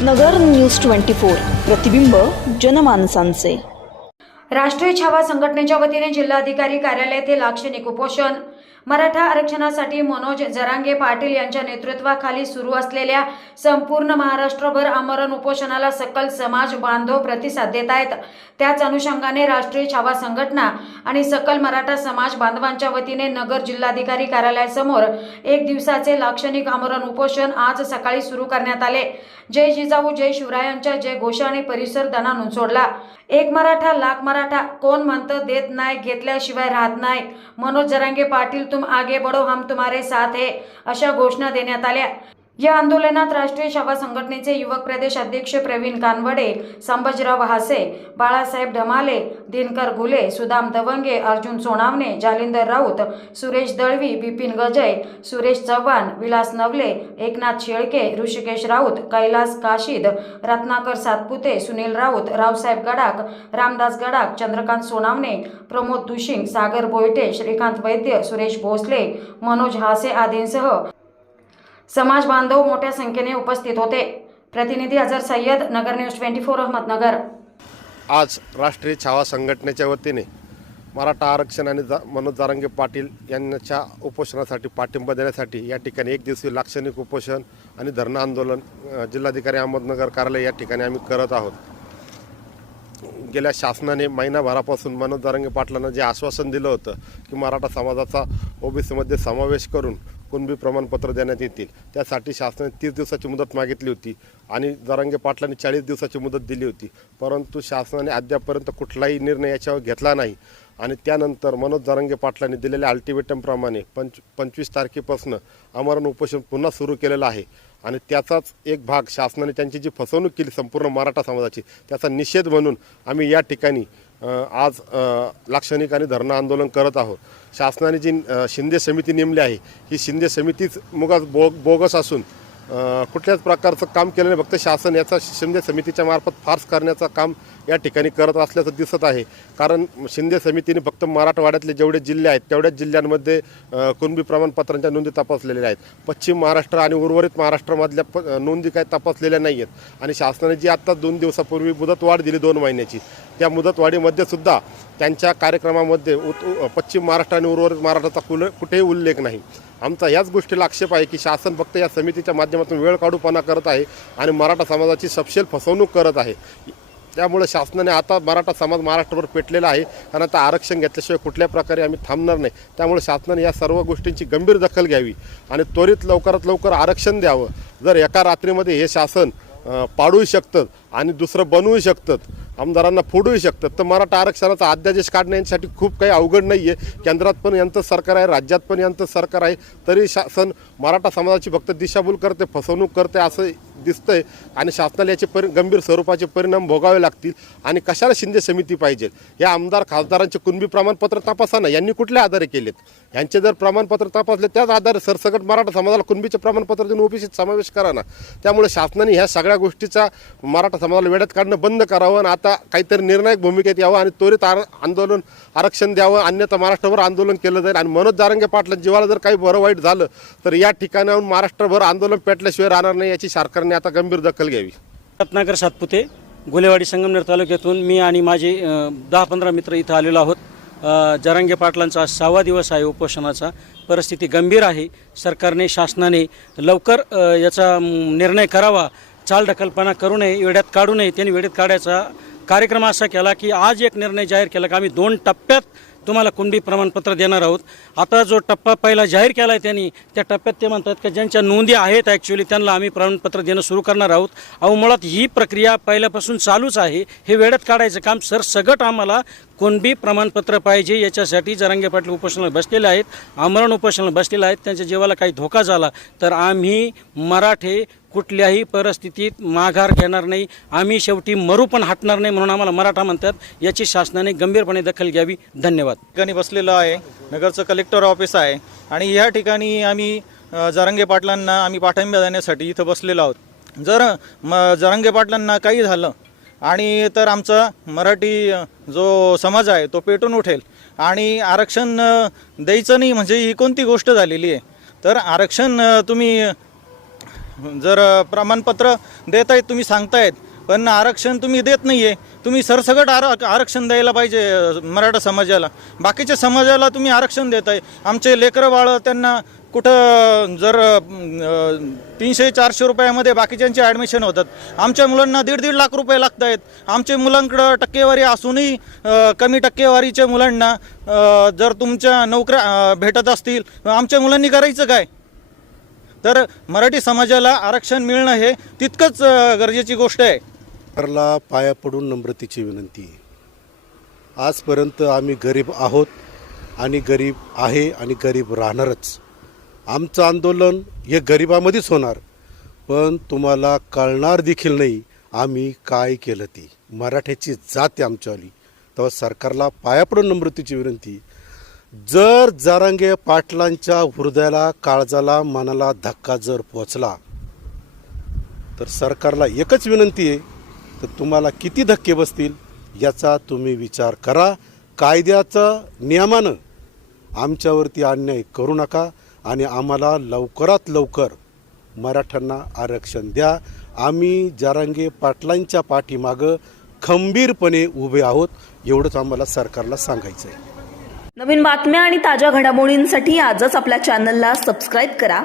नगर news 24 प्रतिबिंब जनमानसांचे। राष्ट्रीय छावा संघटनेच्या वतीने जिल्हाधिकारी कार्यालय येथे लाक्षणिक उपोषण। मराठा आरक्षणासाठी मनोज जरांगे पाटील यांच्या नेतृत्वाखाली सुरू असलेल्या संपूर्ण महाराष्ट्रभर आमरण उपोषणाला सकल समाज बांधव प्रतिसाद देत आहेत। त्याच अनुषंगाने राष्ट्रीय छावा संघटना आणि सकल मराठा समाज बांधवांच्या वतीने नगर जिल्हाधिकारी कार्यालयासमोर एक दिवसाचे लाक्षणिक आमरण उपोषण आज सकाळी सुरू करण्यात आले। जय जिजाऊ जय शिवरायांच्या जय घोषाने परिसर दणानून सोडला। एक मराठा लाख मराठा, कोण म्हणतं देत नाही घेतल्याशिवाय राहत नाही। मनोज जरांगे पाटील तुम आगे बढ़ो हम तुम्हारे साथ है, अशा घोषणा देण्यात आल्या। या आंदोलनात राष्ट्रीय छावा संघटनेचे युवक प्रदेश अध्यक्ष प्रवीण कानवडे, संभाजीराव हासे, बाळासाहेब ढमाले, दिनकर घुले, सुदाम दवंगे, अर्जुन सोनावणे, जालिंदर राऊत, सुरेश दळवी, बिपिन गजय, सुरेश चव्हाण, विलास नवले, एकनाथ शेळके, ऋषिकेश राऊत, कैलास काशीद, रत्नाकर सातपुते, सुनील राऊत, रावसाहेब गडाख, रामदास गडाख, चंद्रकांत सोनावणे, प्रमोद दुशिंग, सागर बोयटे, श्रीकांत वैद्य, सुरेश भोसले, मनोज हासे आदींसह समाज बांधव मोठ्या संख्येने उपस्थित होते। प्रतिनिधी अजर सय्यद, नगर न्यूज 24 अहमदनगर। आज राष्ट्रीय छावा संघटनेच्या वतीने मराठा आरक्षण आणि मनोज जरांगे पाटील यांच्या उपोषणासाठी पाठिंबा देण्यासाठी या ठिकाणी एक दिवसीय लाक्षणिक उपोषण आणि धरणं आंदोलन जिल्हाधिकारी अहमदनगर कार्यालय या ठिकाणी आम्ही करत आहोत। गेल्या शासनाने महिनाभरापासून मनोज जरांगे पाटलांना जे आश्वासन दिलं होतं की मराठा समाजाचा ओबीसीमध्ये समावेश करून कुणबी प्रमाणपत्र देण्यात येतील, त्यासाठी शासनाने 30 दिवसाची मुदत मागितली होती आणि जरांगे पाटलांनी 40 दिवसाची मुदत दिली होती, परंतु शासनाने अद्यापपर्यंत कुठलाही निर्णय याच्यावर घेतला नाही। आणि त्यानंतर मनोज जरांगे पाटलांनी दिलेल्या अल्टिमेटमप्रमाणे 25 तारखेपासून आमरण उपोषण पुन्हा सुरू केलेलं आहे। आणि त्याचाच एक भाग शासनाने त्यांची जी फसवणूक केली संपूर्ण मराठा समाजाची, त्याचा निषेध म्हणून आम्ही या ठिकाणी आज लाक्षणिक आणि धरणं आंदोलन करत आहोत। शासनाने जी शिंदे समिती नेमली आहे, ही शिंदे समितीच मुगास बोगस असून कुठल्याच प्रकारचं काम केलं नाही। फक्त शासन याचा शिंदे समितीच्या मार्फत फार्स करण्याचं काम या ठिकाणी करत असल्याचं दिसत आहे। कारण शिंदे समितीने फक्त मराठवाड्यातले जेवढे जिल्हे आहेत तेवढ्याच जिल्ह्यांमध्ये कुणबी प्रमाणपत्रांच्या नोंदी तपासलेल्या आहेत। पश्चिम महाराष्ट्र आणि उर्वरित महाराष्ट्रामधल्या नोंदी काही तपासलेल्या नाही आहेत। आणि शासनाने जी आत्ता 2 दिवसापूर्वी मुदतवाढ दिली 2 महिन्याची, त्या मुदतवाढीमध्ये सुद्धा त्यांच्या कार्यक्रमामध्ये पश्चिम महाराष्ट्र आणि उर्वरित महाराष्ट्राचा कुठेही उल्लेख नाही। आमचा याच गोष्टीला आक्षेप आहे की शासन फक्त या समितीच्या माध्यमातून वेळ काढूपणा करत आहे आणि मराठा समाजाची सपशेल फसवणूक करत आहे। त्यामुळे शासनाने आता मराठा समाज महाराष्ट्रभर पेटलेला आहे, कारण आता आरक्षण घेतल्याशिवाय कुठल्या प्रकारे आम्ही थांबणार नाही। त्यामुळे शासनाने या सर्व गोष्टींची गंभीर दखल घ्यावी आणि त्वरित लवकरात लवकर आरक्षण द्यावं। जर एका रात्रीमध्ये हे शासन पाडूही शकतं आणि दुसरं बनवूही शकतं, आमदारांना फोडूही शकतात, तर मराठा आरक्षणाचा अध्यादेश काढण्यासाठी खूप काही अवघड नाही आहे। केंद्रात पण यांचं सरकार आहे, राज्यात पण यांचं सरकार आहे, तरी शासन मराठा समाजाची फक्त दिशाभूल करते, फसवणूक करते असं दिसतंय। आणि शासनाला याचे गंभीर स्वरूपाचे परिणाम भोगावे लागतील। आणि कशाला शिंदे समिती पाहिजे? या आमदार खासदारांचे कुणबी प्रमाणपत्र तपासा ना, यांनी कुठल्या आधारे केलेत? यांचे जर प्रमाणपत्र तपासले त्याच आधारे सरसकट मराठा समाजाला कुणबीचे प्रमाणपत्र देऊन ओबीसीत समावेश करा ना। त्यामुळे शासनाने ह्या सगळ्या गोष्टीचा मराठा समाजाला वेड्यात काढणं बंद करावं आणि आता काहीतरी निर्णायक भूमिकेत यावं आणि त्वरित आंदोलन आरक्षण द्यावं, अन्यथा महाराष्ट्रभर आंदोलन केलं जाईल। आणि मनोज जरांगे पाटलांच्या जीवाला जर काही बरं वाईट झालं तर या ठिकाणाहून महाराष्ट्रभर आंदोलन पेटल्याशिवाय राहणार नाही, याची सरकारने आता गंभीर दखल घ्यावी। रत्नाकर सातपुते, गुलेवाडी संगमनेर तालुक्यातून मी आणि माझे 10-15 मित्र इथं आलेलो आहोत। जरांगे पाटलांचा 6वा दिवस आहे उपोषणाचा। परिस्थिती गंभीर आहे। सरकारने शासनाने लवकर याचा निर्णय करावा, चालढकलपणा करू नये, वेड्यात काढू नये। त्यांनी वेड्यात काढायचा कार्यक्रम असा केला की आज एक निर्णय जाहीर केला की आम्ही 2 टप्प्यात तुम्हाला कुणबी प्रमाणपत्र देणार आहोत। आता जो टप्पा पहिला जाहीर केला आहे त्यांनी, त्या टप्प्यात ते म्हणतात की ज्यांच्या नोंदी आहेत ॲक्च्युली त्यांना आम्ही प्रमाणपत्र देणं सुरू करणार आहोत। अहो, मुळात ही प्रक्रिया पहिल्यापासून चालूच आहे। हे वेळेत काढायचं काम सरसगट आम्हाला कुणबी प्रमाणपत्र पाहिजे, याच्यासाठी जरांगे पाटील उपोषणाला बसलेले आहेत, आमरण उपोषणाला बसलेले आहेत। त्यांच्या जीवाला काही धोका झाला तर आम्ही मराठे कुठल्याही परिस्थितीत माघार घेणार नाही, आम्ही शेवटी मरू पण हटणार नाही, म्हणून आम्हाला मराठा म्हणतात। याची शासनाने गंभीरपणे दखल घ्यावी। धन्यवाद। ठिकाणी बसलेलं आहे, नगरचं कलेक्टर ऑफिस आहे आणि या ठिकाणी आम्ही जरांगे पाटलांना आम्ही पाठिंबा देण्यासाठी इथं बसलेलो आहोत। जर जरांगे पाटलांना काही झालं आणि तर आमचा मराठी जो समाज आहे तो पेटून उठेल आणि आरक्षण द्यायचं नाही म्हणजे ही कोणती गोष्ट झालेली आहे? तर आरक्षण तुम्ही जर प्रमाणपत्र देत आहेत, तुम्ही सांगतायत, पण आरक्षण तुम्ही देत नाही आहे. तुम्ही सरसकट आरक्षण द्यायला पाहिजे मराठा समाजाला. बाकीच्या समाजाला तुम्ही आरक्षण देत आहे. आमचे लेकरं बाळं त्यांना कुठं जर 300-400 रुपयामध्ये बाकीच्यांचे ॲडमिशन होतात. आमच्या मुलांना 1.5 लाख रुपये लागत आहेत. आमच्या मुलांकडं टक्केवारी असूनही कमी टक्केवारीच्या मुलांना जर तुमच्या नोकऱ्या भेटत असतील, आमच्या मुलांनी करायचं काय? तर मराठी समाजाला आरक्षण मिळणं हे तितकंच गरजेची गोष्ट आहे. सरकारला पाया पडून नम्रतेची विनंती आहे. आजपर्यंत आम्ही गरीब आहोत आणि गरीब आहे आणि गरीब राहणारच. आमचं आंदोलन हे गरिबामध्येच होणार, पण तुम्हाला कळणार देखील नाही आम्ही काय केलं ती. मराठ्याची जात आहे आमच्यावाली. तेव्हा सरकारला पाया पडून नम्रतेची विनंती. जर जरांगे पाटलांच्या हृदयाला, काळजाला, मनाला धक्का जर पोचला तर सरकारला एकच विनंती आहे, तर तुम्हाला किती धक्के बसतील याचा तुम्ही विचार करा. कायद्याचं नियमानं आमच्यावरती अन्याय करू नका आणि आम्हाला लवकरात लवकर मराठ्यांना आरक्षण द्या. आम्ही जरांगे पाटलांच्या पाठीमागं खंबीरपणे उभे आहोत, एवढंच आम्हाला सरकारला सांगायचं आहे. नवीन बातम्या आणि ताज्या घडामोडींसाठी आजच आपल्या चॅनलला सबस्क्राईब करा.